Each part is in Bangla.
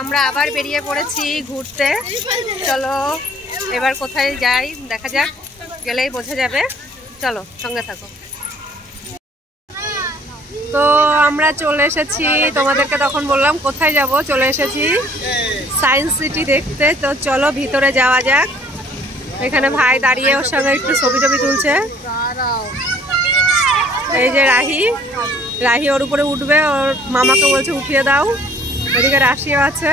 আমরা আবার বেরিয়ে পড়েছি ঘুরতে। চলো এবার কোথায় যাই দেখা যাক, গেলেই বোঝা যাবে। চলো সঙ্গে থাকো। তো আমরা চলে এসেছি, তোমাদেরকে তখন বললাম কোথায় যাব, চলে এসেছি সায়েন্স সিটি দেখতে। তো চলো ভিতরে যাওয়া যাক। এখানে ভাই দাঁড়িয়ে ওর সঙ্গে একটু ছবি টবি তুলছে। এই যে রাহি, রাহি ওর উপরে উঠবে, ওর মামাকে বলছে উঠিয়ে দাও। ওদিকে রাশিও আছে।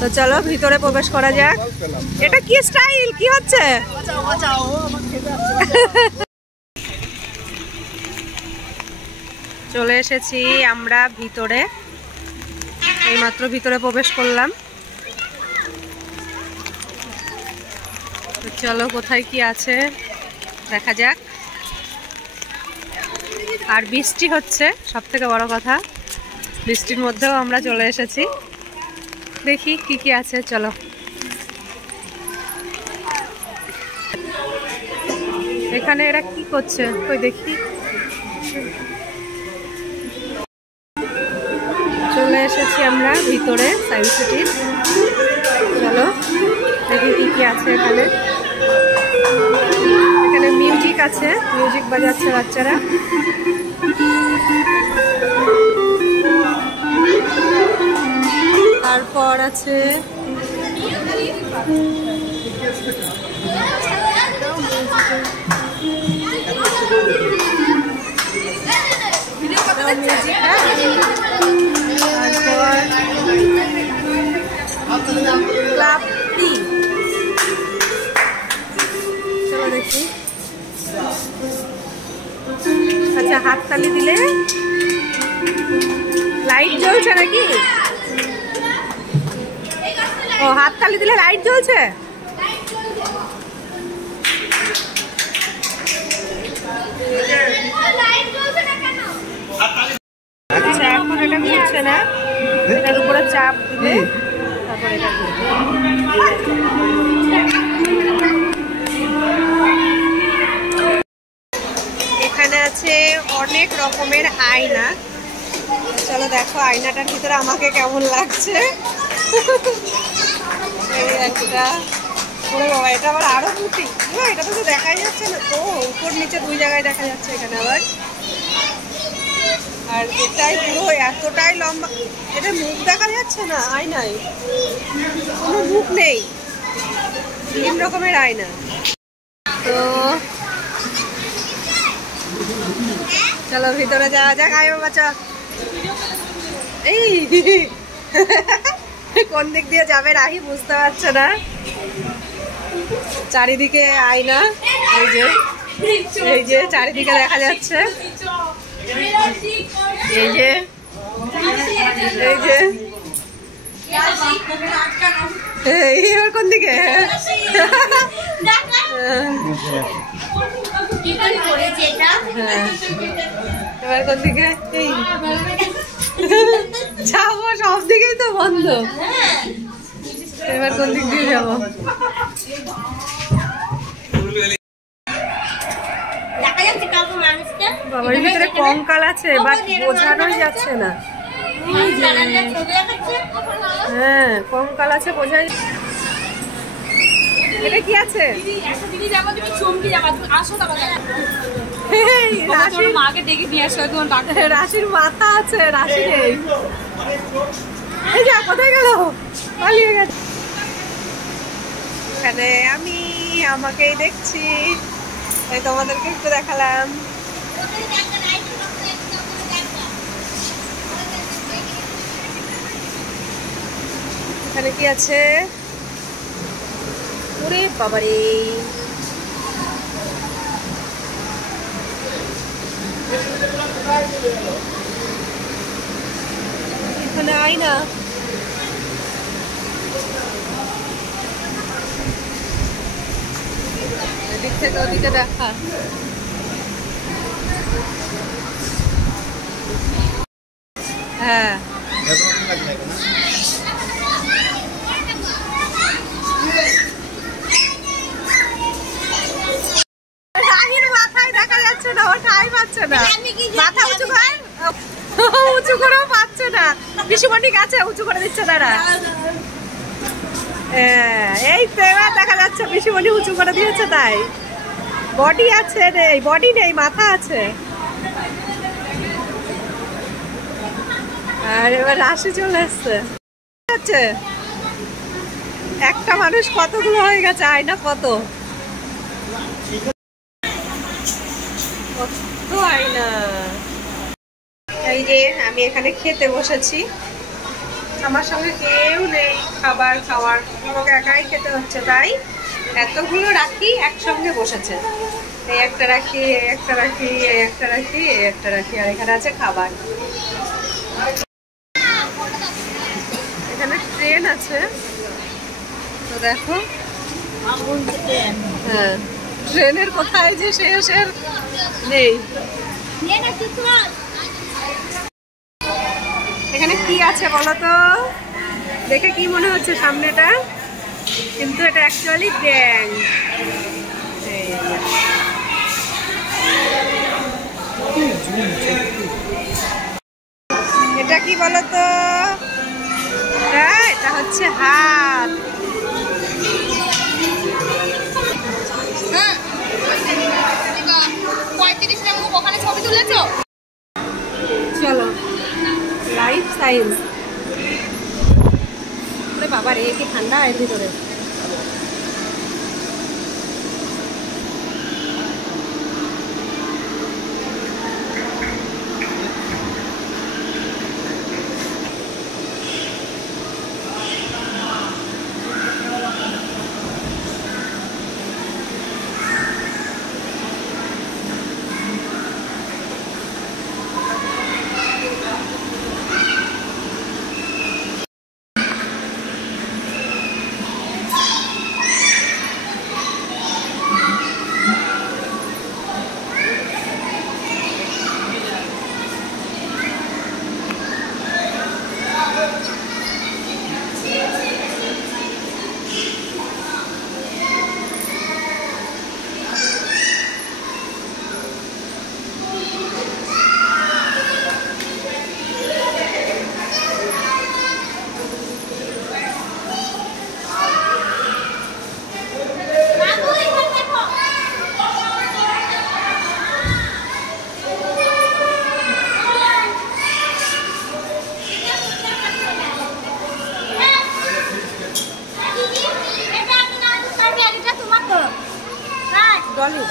তো চলো ভিতরে প্রবেশ করা যাক। এটা কি স্টাইল, কি হচ্ছে? চলে এসেছি আমরা ভিতরে, এইমাত্র ভিতরে প্রবেশ করলাম। চলো কোথায় কি আছে দেখা যাক। আর বৃষ্টি হচ্ছে, সব থেকে বড় কথা, বৃষ্টির মধ্যেও আমরা চলে এসেছি। দেখি কি কি আছে, চলো। এখানে এরা কি করছে ওই দেখি। চলে এসেছি আমরা ভিতরে সায়েন্স সিটির। চলো দেখি কি কি আছে এখানে। এখানে মিউজিক আছে, মিউজিক বাজাচ্ছে বাচ্চারা। তারপর আছে মিউজিক, ক্লাব টি। চলো দেখি। আচ্ছা হাততালি দিলে লাইট জ্বলছে নাকি? ও হাততালি দিলে লাইট জ্বলছে। আচ্ছা এখন এটা ঘুরছে না, এটার উপরে চাপ দিলে তারপর এটা ঘুরবে। এখানে আছে অনেক রকমের আয়না। চলো দেখো আয়নাটার ভিতরে আমাকে কেমন লাগছে। এই একটা, ওরে বাবা এটা আবার আরো দুটি, এটা তো দেখাই যাচ্ছে না তো, উপর নিচে দুই জায়গায় দেখা যাচ্ছে এখানে আবার। আর এটাই পুরো এতটাই লম্বা, এটা মুখ দেখা যাচ্ছে না আয়নায়, কোনো মুখ নেই, 3 রকমের আয়না। তো চলো ভিতরে যাওয়া যাক। আয় বাচ্চা, এই কোন দিক দিয়ে যাবে রাহি বুঝতে পারছে না। চারিদিকে আয়না, এই যে এই যে চারিদিকে দেখা যাচ্ছে, এই যে এই যে এবার কোন দিকে, এবার কোন দিকে, এই যাবো সব দিকেই তো বন্ধ, এবার কোন দিক দিয়ে যাবো। বাবার ভিতরে কঙ্কাল আছে, বাট বোঝানোই যাচ্ছে না। হ্যাঁ কঙ্কাল আছে, বোঝাই। এটা কি আছে? রাশির মাথা আছে, রাশি নেই। এই যা কোথায় গেল, পালিয়ে গেছে। এখানে আমি আমাকেই দেখছি, এই তোমাদেরকে একটু দেখালাম। এখানে কি আছে? ওরে বাবারে, এখানে আয়না, এদিক থেকে ওদিকে দেখা। হ্যাঁ মাথায় দেখা যাচ্ছে না, ও ঠাই পাচ্ছে না, মাথা উঁচু করেও পাচ্ছে না। পিসুমণি গাছে উঁচু করে দিচ্ছে দাঁড়া। এই তো এবার দেখা যাচ্ছে পিসুমণি উঁচু করে দিয়েছে, তাই বডি আছে নেই, বডি নেই মাথা আছে। আর এবার রাশি চলে এসছে। একটা মানুষ কতগুলো হয়ে গেছে, আয়না কত কত আয়না। এই যে আমি এখানে খেতে বসেছি, আমার সঙ্গে কেউ নেই খাবার খাওয়ার, আমাকে একাই খেতে হচ্ছে, তাই এতগুলো রাখি একসঙ্গে বসেছে। এই একটা রাখি, এই একটা রাখি, এই একটা রাখি, এই একটা রাখি, আর এখানে আছে খাবার। এখানে ট্রেন আছে তো দেখো, হ্যাঁ ট্রেনের কোথায় যে শেষের নেই। এখানে কি আছে বলো তো, দেখে কি মনে হচ্ছে সামনেটা, কিন্তু এটা অ্যাকচুয়ালি ব্যাংক। এটা কি বলো তো, এটা হচ্ছে হাত। চলো লাইফ সায়েন্স। বাবা রে কি ঠান্ডা এর ভিতরে। ডলি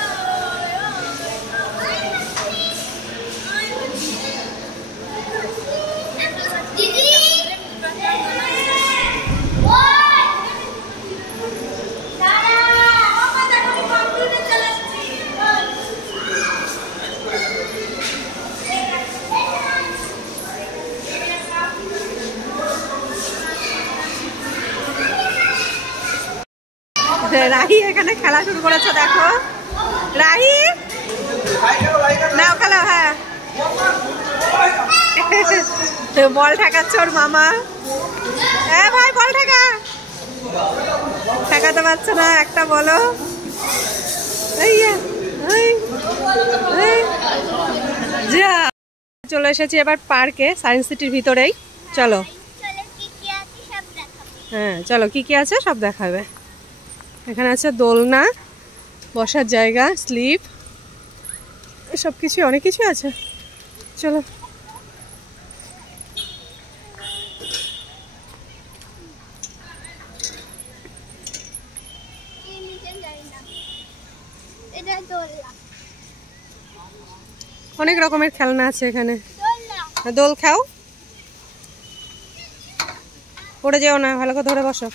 রাহি এখানে খেলা শুরু করেছে, দেখো রাহি নাও খেলো। হ্যাঁ বল ঠেকাচ্ছে ওর মামা। হ্যাঁ ভাই বল ঠেকাতে পারছে না, একটা বলো। চলে এসেছি এবার পার্কে, সায়েন্স সিটির ভিতরেই। চলো হ্যাঁ চলো কি কি আছে সব দেখাবে। এখানে আছে দোলনা, বসার জায়গা, স্লিপ, সব কিছু অনেক কিছু আছে। চলো অনেক রকমের খেলনা আছে এখানে, দোল খাও, পড়ে যেও না, ভালো করে ধরে বসো।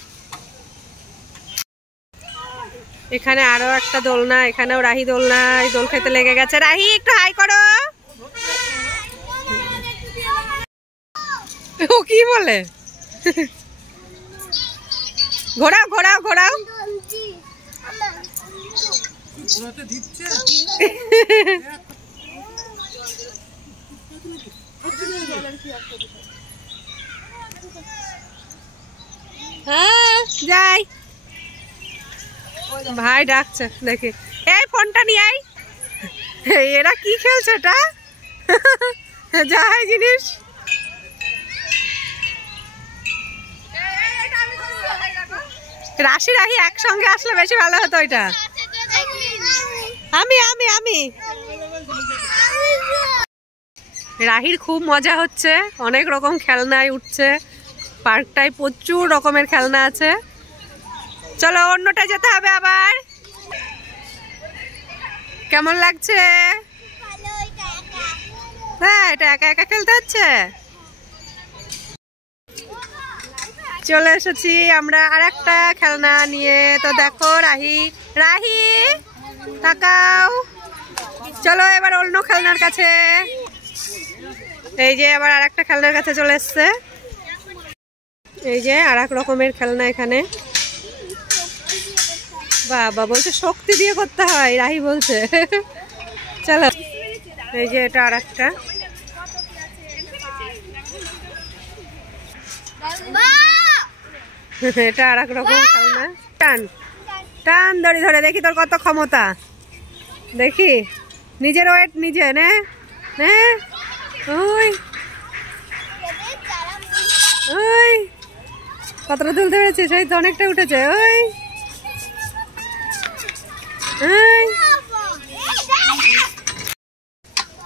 এখানে আরো একটা দোলনা, এখানেও রাহি দোলনা, এই দোল খেতে লেগে গেছে। রাহি একটু হাই করো। ও কি বলে, ঘোরাও ঘোরাও ঘোরাও। হ্যাঁ যাই, ভাই ডাকছে দেখে। এই ফোনটা নিয়ে আই। এরা কি খেলছে এটা, যাই জিনিস। রাশি রাহি একসঙ্গে আসলে বেশি ভালো হতো। ওইটা আমি আমি আমি রাহির খুব মজা হচ্ছে, অনেক রকম খেলনায় উঠছে, পার্কটায় প্রচুর রকমের খেলনা আছে। চলো অন্যটা যেতে হবে আবার। কেমন লাগছে? হ্যাঁ, এটা একা একা খেলতে হচ্ছে। চলে এসেছি আমরা আর একটা খেলনা নিয়ে। তো দেখো রাহি, রাহি তাকাও। চলো এবার অন্য খেলনার কাছে। এই যে আবার আর একটা খেলনার কাছে চলে এসছে। এই যে আর এক রকমের খেলনা এখানে। বাবা বলছে শক্তি দিয়ে করতে হয়, রাহি বলছে। চলো এই যে এটা আর একটা। এটা আর এক রকম খেলনা। টান টান ধরে ধরে দেখি তোর কত ক্ষমতা, দেখি নিজের ওয়েট নিজে নে। ওই ওই কতটা তুলতে পেরেছিস? ওই তো অনেকটা উঠেছে। ওই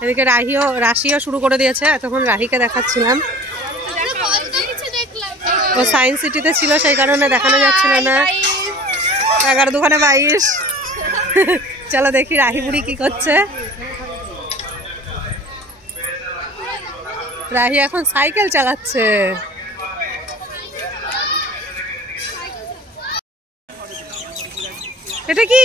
এদিকে রাশিও শুরু করে দিয়েছে। এতক্ষণ রাহিকে দেখাচ্ছিলাম, ও সায়েন্স সিটিতে ছিল সেই কারণে দেখানো যাচ্ছিল না। 11 দোকানে 22। চলো দেখি রাহি বুড়ি কি করছে। রাহি এখন সাইকেল চালাচ্ছে। এটা কি?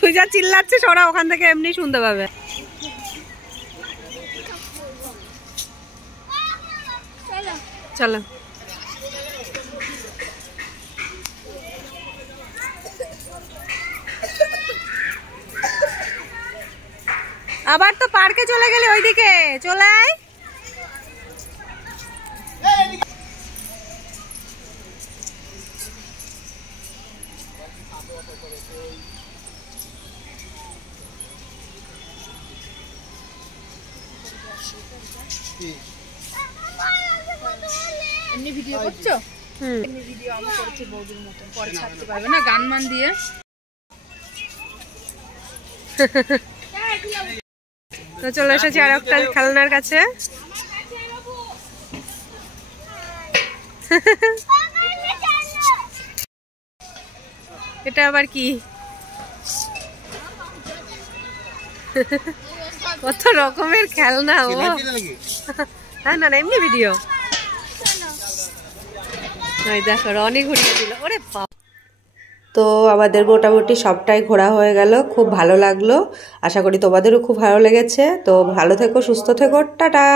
তুই যা চিল্লাচ্ছিস ওরা ওখান থেকে এমনি শুনতে পাবে। চলো আবার তো পার্কে চলে গেলে, ওইদিকে চলে আয়। এমনি ভিডিও করছো? এমনি ভিডিও আমি করছি বৌদির মতো, পরে ছাড়তে পারবে না গান মান দিয়ে। তো চলে এসেছি আর একটা খেলনার কাছে। এটা আবার কি? কত রকমের খেলনা। ও হ্যাঁ, না না এমনি ভিডিও। দেখো রনি ঘুরিয়ে দিল। ওরে বাবা। তো আমাদের মোটামুটি সবটাই ঘোরা হয়ে গেল, খুব ভালো লাগলো। আশা করি তোমাদেরও খুব ভালো লেগেছে। তো ভালো থেকো, সুস্থ থেকো, টাটা।